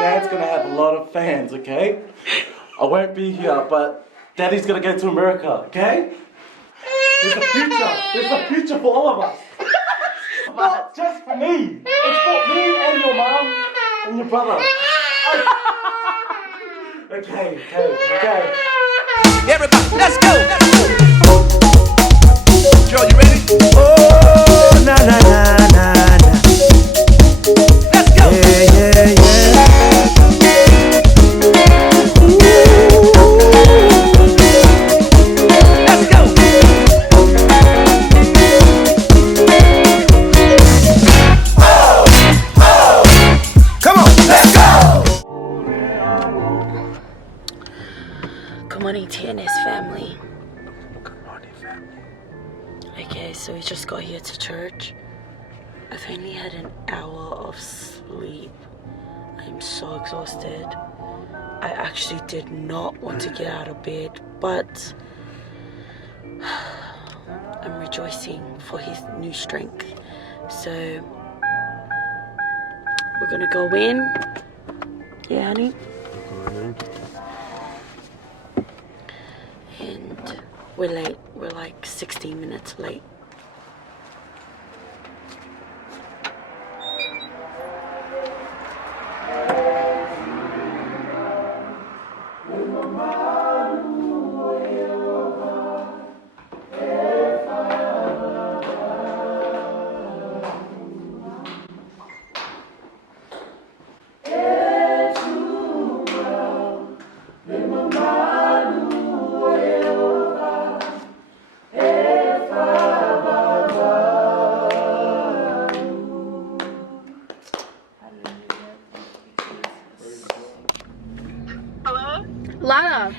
Dad's gonna have a lot of fans, okay? I won't be here, but Daddy's gonna go to America, okay? There's a future. There's a future for all of us. Not just for me. It's for me and your mom and your brother. Okay. Everybody, let's go. Joe, you ready? Oh, na na na na na. Let's go. Yeah. Let's go. Come on, let's go. Good morning, TNS family. Good morning, family. Okay, so we just got here to church. I've only had an hour of sleep. I'm so exhausted. I actually did not want to get out of bed, but I'm rejoicing for his new strength. So we're gonna go in. Yeah, honey? And we're late. We're like 16 minutes late.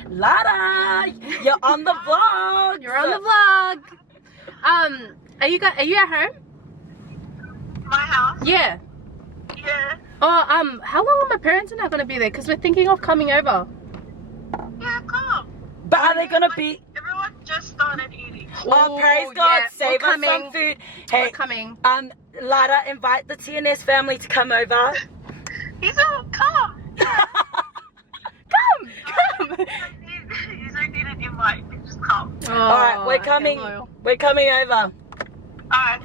Lara, you're on the vlog. You're on the vlog. Are you at home? My house? Yeah. Yeah. Oh, how long are my parents and I gonna be there? Because we're thinking of coming over. Yeah, come. But are they gonna be? Everyone just started eating. Oh, praise God! yeah, Save we're us coming. some food. We're Hey, coming. Lara, invite the TNS family to come over. He said, come. Come. You don't need an invite. You just come. Oh, All right, we're coming. hello. We're coming over. Alright.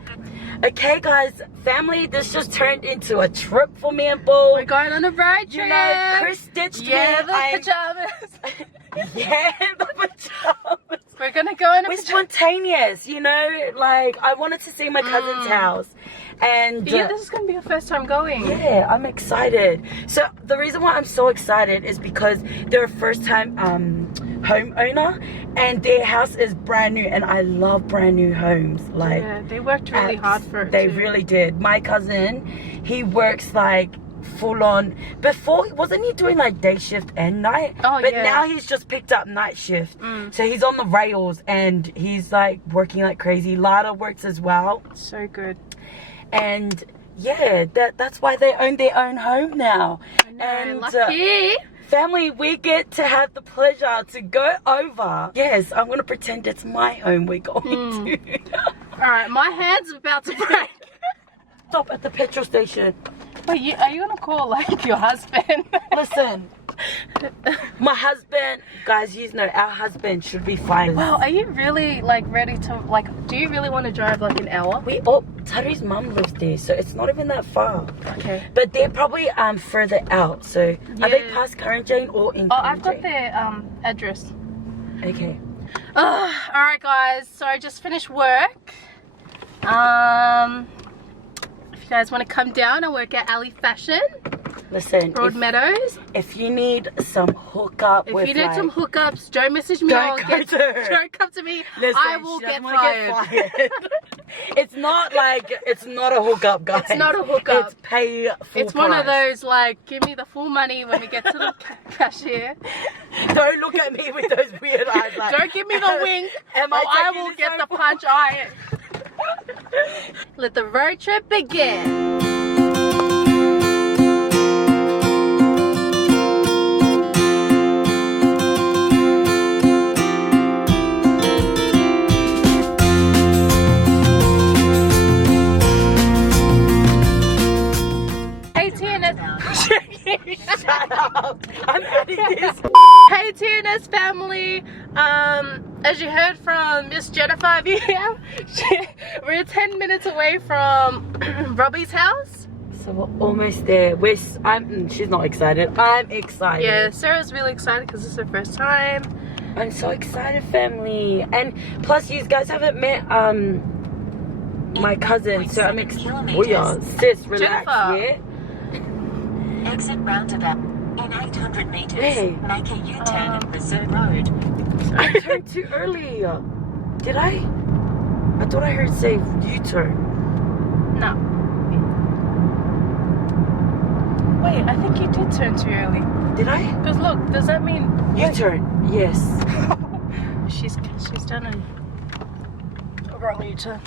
Okay, guys, family, this just turned into a trip for me and Bull. We're going on a road trip. You know, Chris ditched Yeah, me. the pajamas. Yeah, the pajamas. We're gonna go on a We're pajama. spontaneous, you know. Like, I wanted to see my cousin's house, and Yeah, this is gonna be your first time going. yeah, I'm excited. So the reason why I'm so excited is because they're a first-time homeowner, and their house is brand new, and I love brand new homes. Like, Yeah, they worked really hard for it. they too. really did. My cousin, he works like full on. Before, wasn't he doing like day shift and night? Oh, but yeah. now he's just picked up night shift. So he's on the rails and he's like working like crazy. Lada works as well, So good. and yeah, that's why they own their own home now. And Lucky. family, we get to have the pleasure to go over. Yes, I'm gonna pretend it's my home we're going to. All right, my hand's about to break. Stop at the petrol station. Wait, are you gonna call like your husband? Listen, my husband, guys, you know, our husband should be fine. Wow, are you really like ready to like? Do you really want to drive like an hour? Taru's mum lives there, so it's not even that far. Okay. But they're probably further out. So are they Yeah. past Current Jane or in? Oh, Current I've got Jane? their address. Okay. All right, guys. So I just finished work. If you guys want to come down and work at Alley Fashion, Listen, Broadmeadows. if you need some hookup If with you need like, some hookups, don't message me. Don't I'll go get, to her. Don't come to me. listen, I will she get doesn't wanna fired. It's not a hookup, guys. It's not a hookup. It's pay full It's one of price. those like, give me the full money when we get to the cashier. Don't look at me with those weird eyes. Like, Don't give me the wink, Am or I taking will this get home the for- punch eye. Let the road trip begin. Shut up. I'm adding this. Hey TNS family, as you heard from Miss Jennifer here, we're 10 minutes away from Robbie's house. So we're almost there. She's not excited. I'm excited. Yeah, Sarah's really excited because it's her first time. I'm so excited, family. And plus, you guys haven't met my cousin, so I'm excited. Oh yeah, sis, relax, Jennifer. yeah? Exit roundabout. In 800 meters, Hey. make a U-turn at Reserve Road. I turned too early. Did I? I thought I heard say U-turn. No. Wait, I think you did turn too early. Did I? Because look, does that mean U-turn, yes. she's done a wrong U-turn?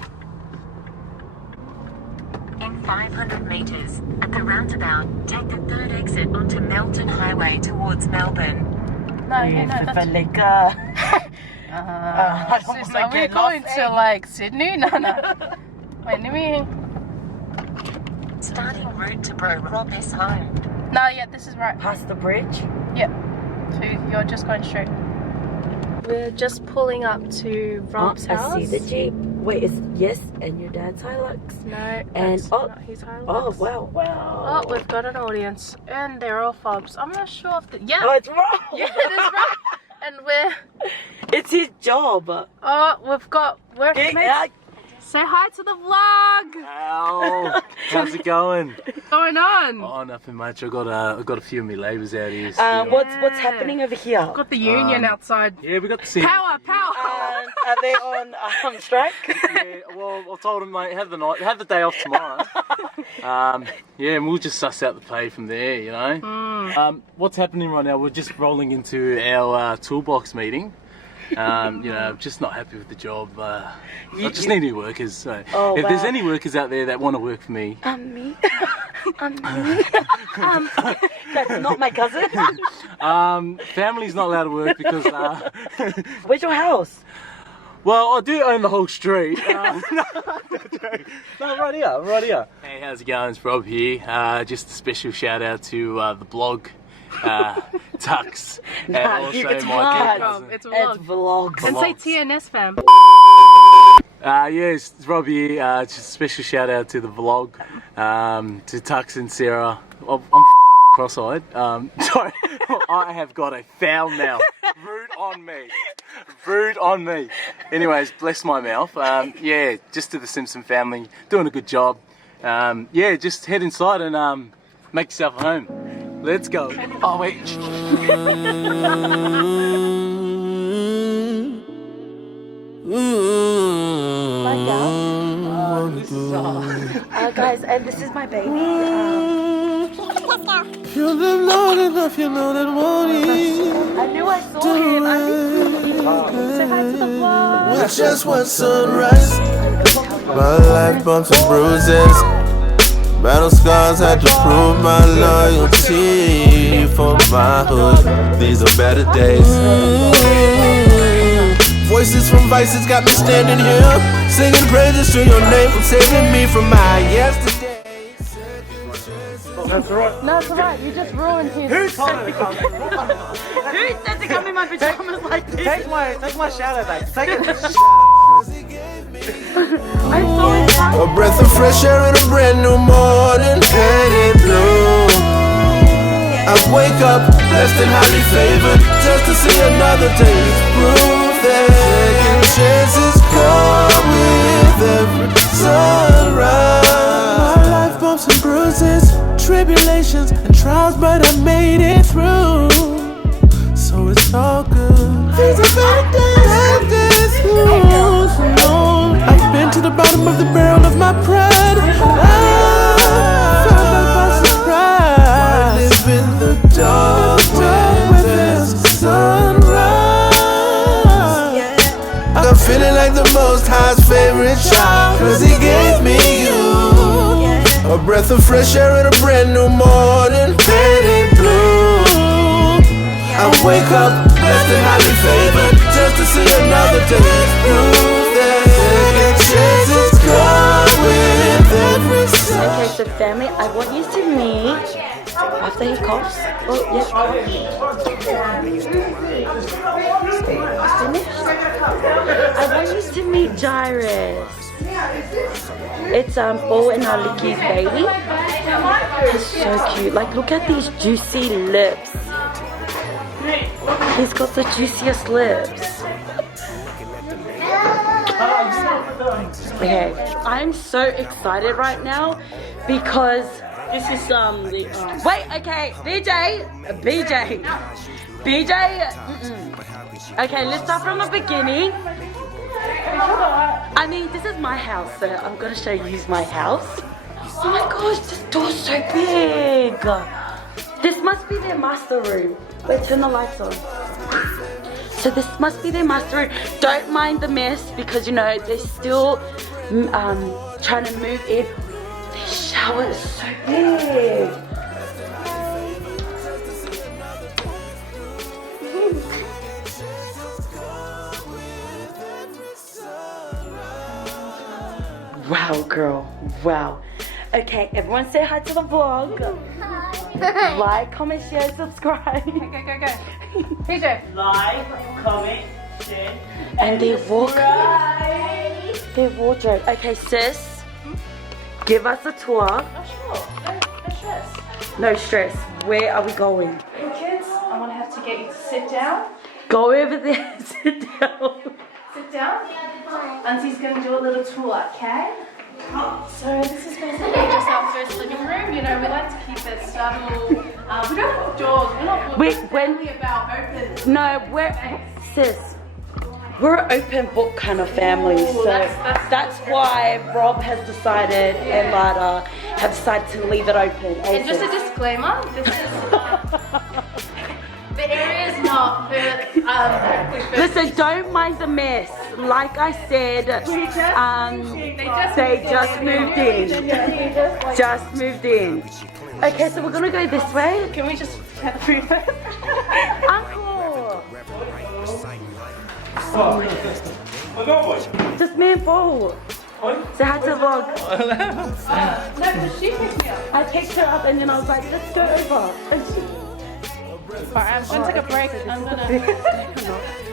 In 500 meters, at the roundabout, take the third exit onto Melton Highway towards Melbourne. No, yeah, no, that's... Sis, are we going to like Sydney? No. Wait, let me... Starting route to Robbie's home. No, yeah, this is right. Past the bridge? Yep. So you're just going straight. We're just pulling up to Rob's house. I see the Jeep. Wait, yes, and your dad's Hilux. No, And that's oh, not his Hilux. oh wow. Oh, we've got an audience, and they're all fobs. I'm not sure if the... Yeah, Oh, it's wrong. yeah, it is right. And we're... It's his job. Oh, we've got... We're... Get Say hi to the vlog. Ow. How's it going? What's going on? Oh, nothing much. I got a few of my labours out here. still. What's happening over here? Got the union outside. Yeah, we got to see. Power. Are they on strike? Yeah, well, I told him, mate, have the day off tomorrow. Yeah, and we'll just suss out the pay from there, you know. What's happening right now? We're just rolling into our toolbox meeting. You know, just not happy with the job. I just need new workers. So if there's any workers out there that want to work for me, Me. Me. That's not my cousin. family's not allowed to work because. Where's your house? Well, I do own the whole street. No, right here. Hey, how's it going? It's Rob here. Just a special shout out to the blog, Tux, and also it's my hard. cousin. It's a vlog. It's vlogs. And say TNS fam. Yes, it's Rob here. Just a special shout out to the vlog, to Tux and Sarah. I'm cross-eyed. Sorry, I have got a foul mouth. Rude on me. Anyways, bless my mouth. Yeah, just to the Simpson family, doing a good job. Yeah, just head inside and make yourself at home. Let's go. Oh wait. Guys, and this is my baby. Feel the Lord enough, you know that won't I knew I saw him. I think say hi to the vlog. It's just one sunrise. My life bumps and bruises. Battle scars had to prove my loyalty for my hood. These are better days. Voices from vices got me standing here, singing praises to your name from saving me from my yesterday. That's right. No, it's alright. You just ruined his... Who told me to come? Who said to come in my pajamas like this? Take my shout out back. Take it. I'm so excited. A breath of fresh air and a brand new morning, painted blue. I wake up blessed and highly favored, just to see another day. Proof that second chances come with every sunrise. My life bumps and bruises, tribulations and trials, but I made it through. So it's all good. These are better days. I've been to the bottom of the barrel of my pride. I felt like by surprise. I live in the dark where there's a sunrise. I'm feeling like the Most High's favorite child, 'cause he gave me you. A breath of fresh air and a brand new morning, painted blue. I wake up blessed and highly favored, just to see another day. Prove that second chances come with every sun. Okay, so family, I want you to meet After he coughs. Oh, yeah. I want you to meet Jairus. It's Bo and Aliki's baby. He's so cute. Like, look at these juicy lips. He's got the juiciest lips. Okay, I'm so excited right now because this is wait, okay, BJ. Okay, let's start from the beginning. I mean, this is my house, so I'm gonna show you my house. Oh my gosh, this door's so big. This must be their master room. Wait, turn the lights on. So this must be their master room. Don't mind the mess because you know they're still trying to move in. Their shower is so big. Wow, girl. Wow. Okay, everyone say hi to the vlog. Like, comment, share, subscribe. Go. PJ. Like, comment, share. And their wardrobe. Okay, sis, give us a tour. Oh, sure. No stress. No stress. Where are we going? Hey, kids, I'm gonna have to get you to sit down. Go over there. Sit down. Sit down. Auntie's gonna do a little tour, okay? So this is basically just our first living room. You know, we like to keep it subtle. We don't have doors. We're not really about open. No, sis, we're an open book kind of family. So that's why Rob has decided and Lada have decided to leave it open. And just a disclaimer, this is the area is not Listen, don't mind the mess. Like I said, they just moved in. Just moved in. Okay, so we're gonna go this way. Can we just have a free first? Uncle! Just me and Bo. Say hi to the vlog. No, because she picked me up. I picked her up and then I was like, let's go over. And she... Alright, I'm gonna take a break. I'm gonna...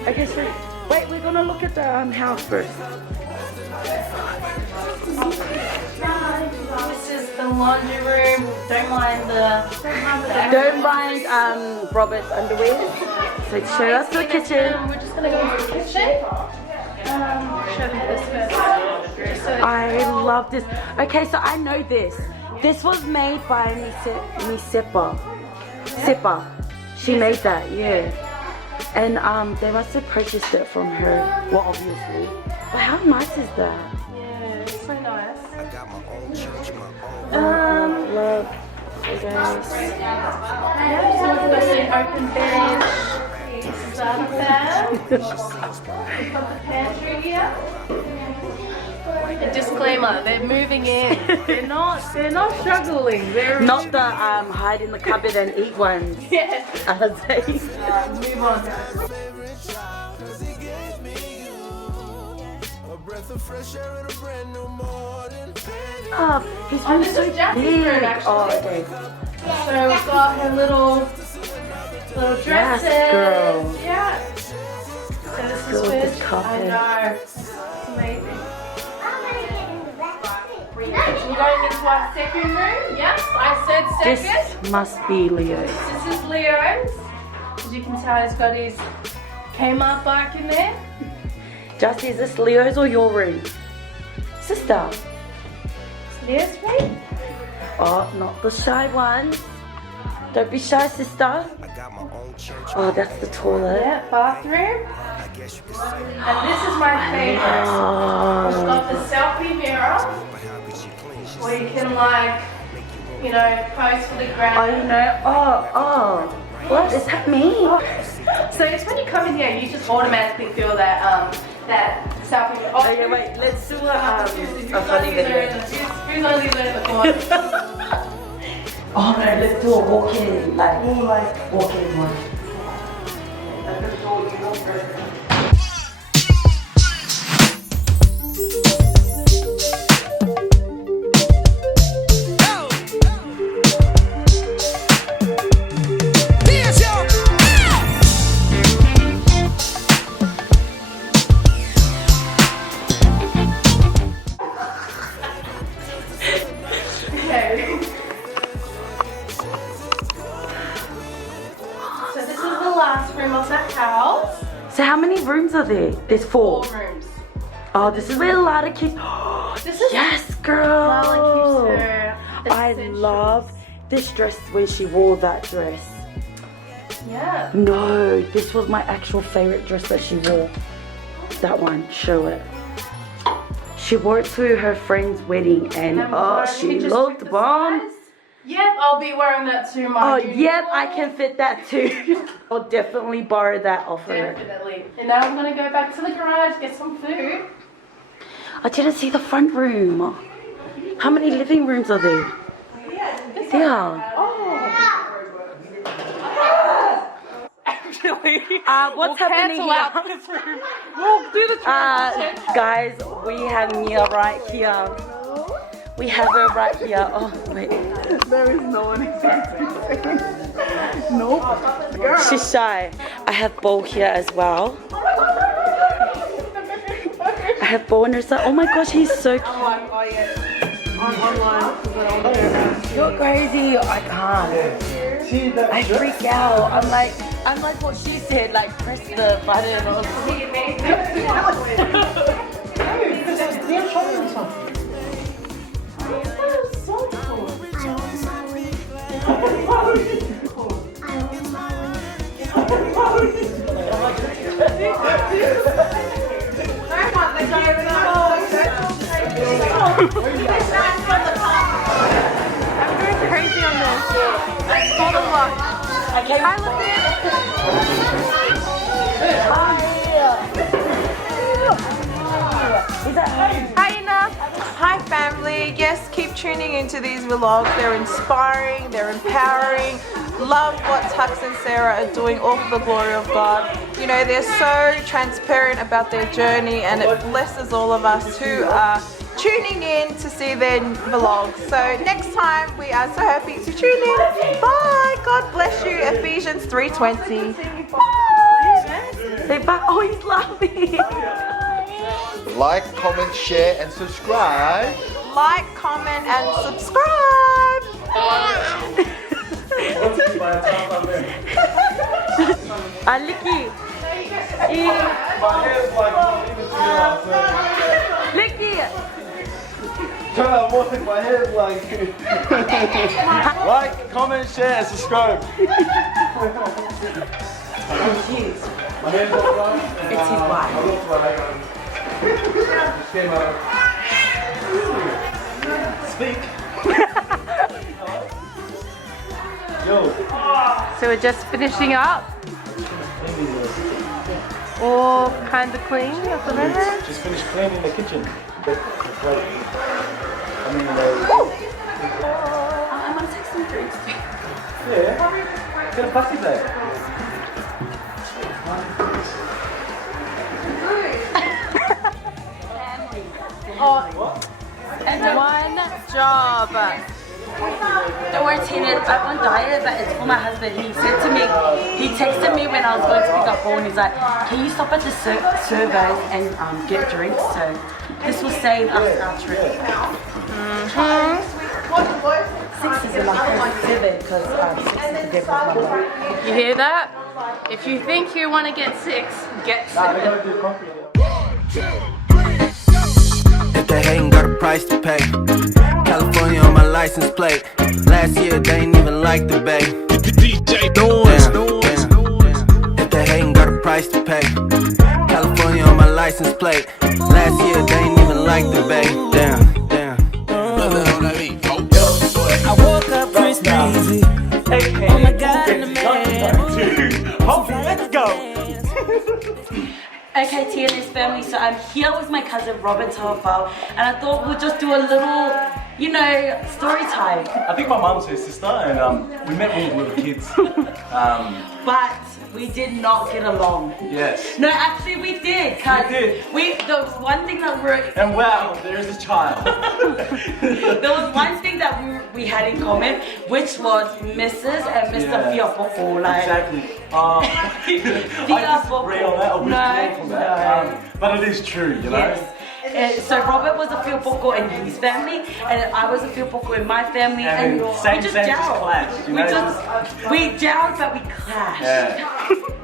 Okay, so wait, we're gonna look at the house first. This is the laundry room. Don't mind Don't mind Robert's underwear. So show us the kitchen. We're just gonna go into the kitchen. Show them this first. I love this. Okay, so I know this. This was made by Sipa. She made that, yeah. And they must have purchased it from her. Well, obviously. But how nice is that? Yeah, it's so nice. Look. Hey guys. So we've got an open bench. This is our fan. We've got the pantry here. A disclaimer, they're moving in. They're not struggling. They're Not the hide in the cupboard and eat ones. yeah. Move on. Oh, he's Oh, really this so is Jackie's big. room, actually. Oh, okay. So we've got her little dresses. Yes, girl. Yeah. So this is Girl, this good. I carpet. know. It's amazing. We're going into our second room. Yes, I said second. This must be Leo. This is Leo's. As you can tell, he's got his Kmart bike in there. Justy, is this Leo's or your room? Sister. It's Leo's room. Oh, not the shy one. Don't be shy, sister. Oh, that's the toilet. Yeah, bathroom. And this is my favorite. It's Oh, got the selfie mirror. Where you can like, you know, pose for the gram. oh, you know. Oh. What is that me? So it's when you come in here, you just automatically feel that that selfie mirror. Okay, wait. Let's do a funny video. Who's only learned the course? Oh no, let's do a walk-in, like walk-in one. room of the house. So how many rooms are there? There's 4. 4 rooms. Oh, this is where Lala keeps. This is Yes, girl. Lala keeps her I essentials. love this dress when she wore that dress. Yeah. No, this was my actual favorite dress that she wore. That one, show it. She wore it to her friend's wedding and she looked bomb. Yep, I'll be wearing that too, Oh, my yep, I can fit that too. I'll definitely borrow that off her. Definitely. And now I'm gonna go back to the garage, get some food. I didn't see the front room. How many living rooms are there? Yeah. What's happening here? We'll do the Guys, we have Mia right here. We have her right here. Oh, wait. There is no one here. Nope. She's shy. I have Bo here as well. I have Bo on her side. Oh my gosh, he's so cute. You're crazy. I can't. I freak out. I'm like what she said, like press the button or I'm going crazy on this. Hold on, look. Okay. Hi, Lupin. Hi, Ina. Hi family, yes, keep tuning into these vlogs. They're inspiring, they're empowering. Love what Tux and Sarah are doing, all for the glory of God. You know, they're so transparent about their journey and it blesses all of us who are tuning in to see their vlogs. So next time we are so happy to tune in. Bye, God bless you. Ephesians 3:20. Bye. Say bye. Oh, he's laughing. Like, comment, share, and subscribe. Like, comment, and subscribe. Licky. Licky. My hair's like. Like, comment, share, and subscribe. My hair's all right. It's his wife. Speak. Yo. So we're just finishing up. All kind of clean at the moment. Just finished cleaning the kitchen. I want to take some drinks. Yeah. Get a plastic bag. One job. Don't worry, Tina, I'm on diet, but it's for my husband. He said to me, he texted me when I was going to pick up phone. He's like, can you stop at the surveys and get drinks? So this will save us our trip. 6 is enough, 7 because 6 is the devil's number. You hear that? If you think you want to get 6, get 7. If they hating, got a price to pay. California on my license plate. Last year they ain't even like the bay. DJ If they hating, got a price to pay. California on my license plate. Last year they ain't even like the bay. Damn. I woke up Chris Breezy. Oh my God, in the man. Let's go. Okay, TNS family, so I'm here with my cousin Robert Tofel, and I thought we'll just do a little, you know, story time. I think my mum's her sister, and we met when we were kids. But we did not get along. Yes. No, actually we did, cause We did. there was one thing that And wow, there is a child. there was one thing that we had in common, which was Mrs. and Mr. Fiapopo, like. Exactly. I disagree on that, or withdraw from that. But it is true, you know? Yes. So Robert was a field boko in his family, and I was a field boko in my family, and same we just just gelled. clashed, you know? We gelled, but we clashed.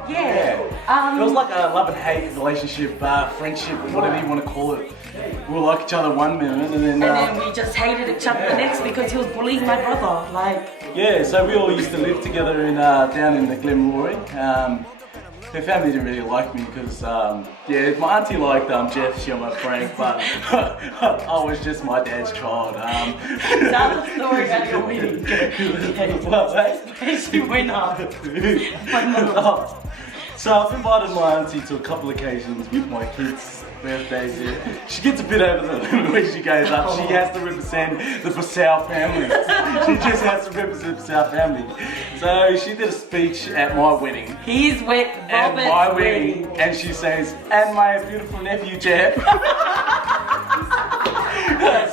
Yeah. It was like a love and hate relationship, friendship, whatever you want to call it. We were like each other one minute, and then we just hated each other the next because he was bullying my brother. Like. Yeah, so we all used to live together in down in the Glenroy. Her family didn't really like me because, my auntie liked Jeff, she and my Frank, but I was just my dad's child. Tell the story about your wedding. She went up. So I've invited my auntie to a couple occasions with my kids' birthdays. Yeah. She gets a bit over the limit when she goes up. She has to represent the Pasau family. She just has to represent the Pasau family. So she did a speech at my wedding. His wedding. At my wedding. And she says, and my beautiful nephew Jeff.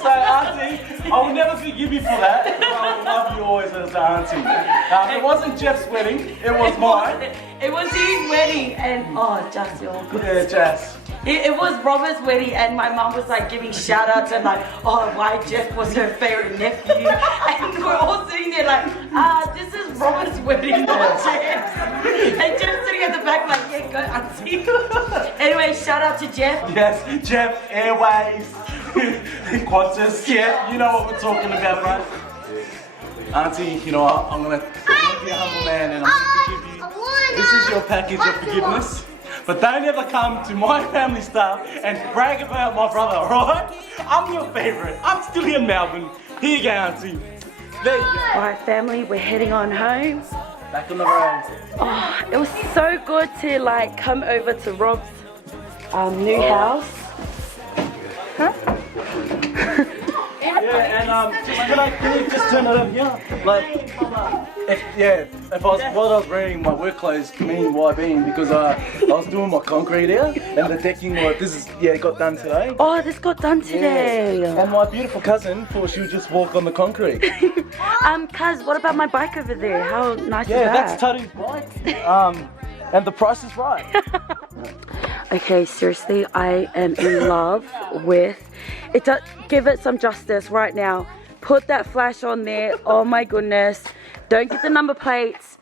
So auntie, I will never forgive you for that. I will love you always as the auntie. It wasn't Jeff's wedding, it was mine. It was his wedding, and Jazz, you're good. Yeah, Jazz. It was Robert's wedding, and my mom was like giving shout outs and like, why Jeff was her favorite nephew. And we're all sitting there like, this is Robert's wedding, not Jeff's. And Jeff's sitting at the back like, yeah, go auntie. Anyway, shout out to Jeff. Yes, Jeff Airways. Qantas, yeah, you know what we're talking about, right? Auntie, you know what, I'm gonna be a humble man and I'm gonna forgive you. This is your package of forgiveness. But don't ever come to my family stuff and brag about my brother, alright? I'm your favorite. I'm still here in Melbourne. Here you go, auntie. There you go. Alright family, we're heading on home. Back on the road. Oh, it was so good to like come over to Rob's new house. Huh? Yeah, and can you just turn it up here? Like, if I was wearing my work clothes, why being because I was doing my concrete here, and the decking got done today. Oh, this got done today. Yeah. And my beautiful cousin thought she would just walk on the concrete. Cuz, what about my bike over there? How nice is that? Yeah, that's Tari's bike. And the price is right. Okay, seriously, I am in love with it. Give it some justice right now. Put that flash on there. Oh my goodness. Don't get the number plates.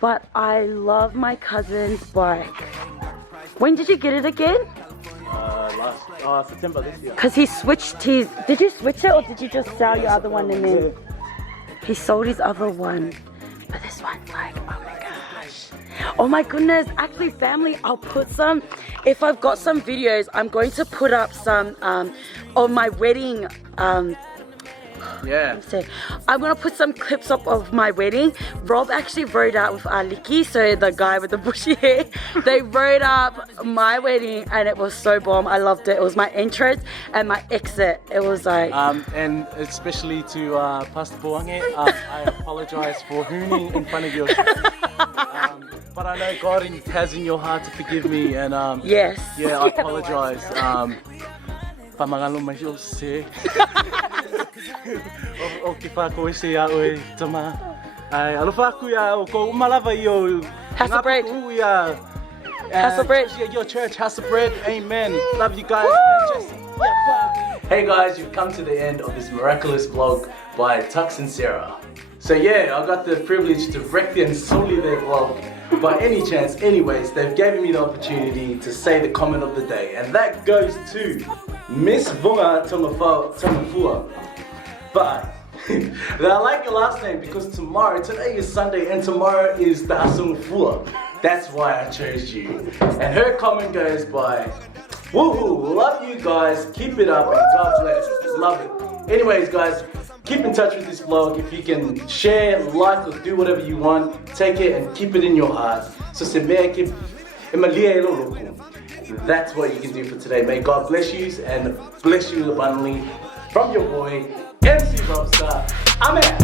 But I love my cousin's bike. When did you get it again? September this year. Because he switched his... Did you switch it or did you just sell your other one and then... He sold his other one. But this one's like, oh my gosh. Oh my goodness. Actually, family, I'll put some... If I've got some videos, I'm going to put up some on my wedding. Yeah. I'm gonna put some clips up of my wedding. Rob actually rode out with Aliki, so the guy with the bushy hair. They rode up my wedding and it was so bomb. I loved it. It was my entrance and my exit. It was like... and especially to Pastor Boange, I apologize for hooning in front of your but I know God has in your heart to forgive me, and yes. Yeah, I apologize. Pamangalo mai yo se. O ke fa ko se ya o tama. Ai alofa ku ya o ko malava yo. Hasselbred. Hasselbred. Your church, Hasselbred. Amen. Love you guys. Hey guys, you've come to the end of this miraculous vlog by Tux and Sarah. So yeah, I got the privilege to wreck and solely their vlog. By any chance, anyways, they've given me the opportunity to say the comment of the day, and that goes to Miss Vunga Tamafua. But I like your last name because today is Sunday and tomorrow is Dasung Fua. That's why I chose you. And her comment goes by, woohoo, love you guys, keep it up and God bless. Love it. Anyways guys, keep in touch with this vlog. If you can share, like, or do whatever you want, take it and keep it in your heart. So that's what you can do for today. May God bless you and bless you abundantly. From your boy, MC Robstar. I'm out.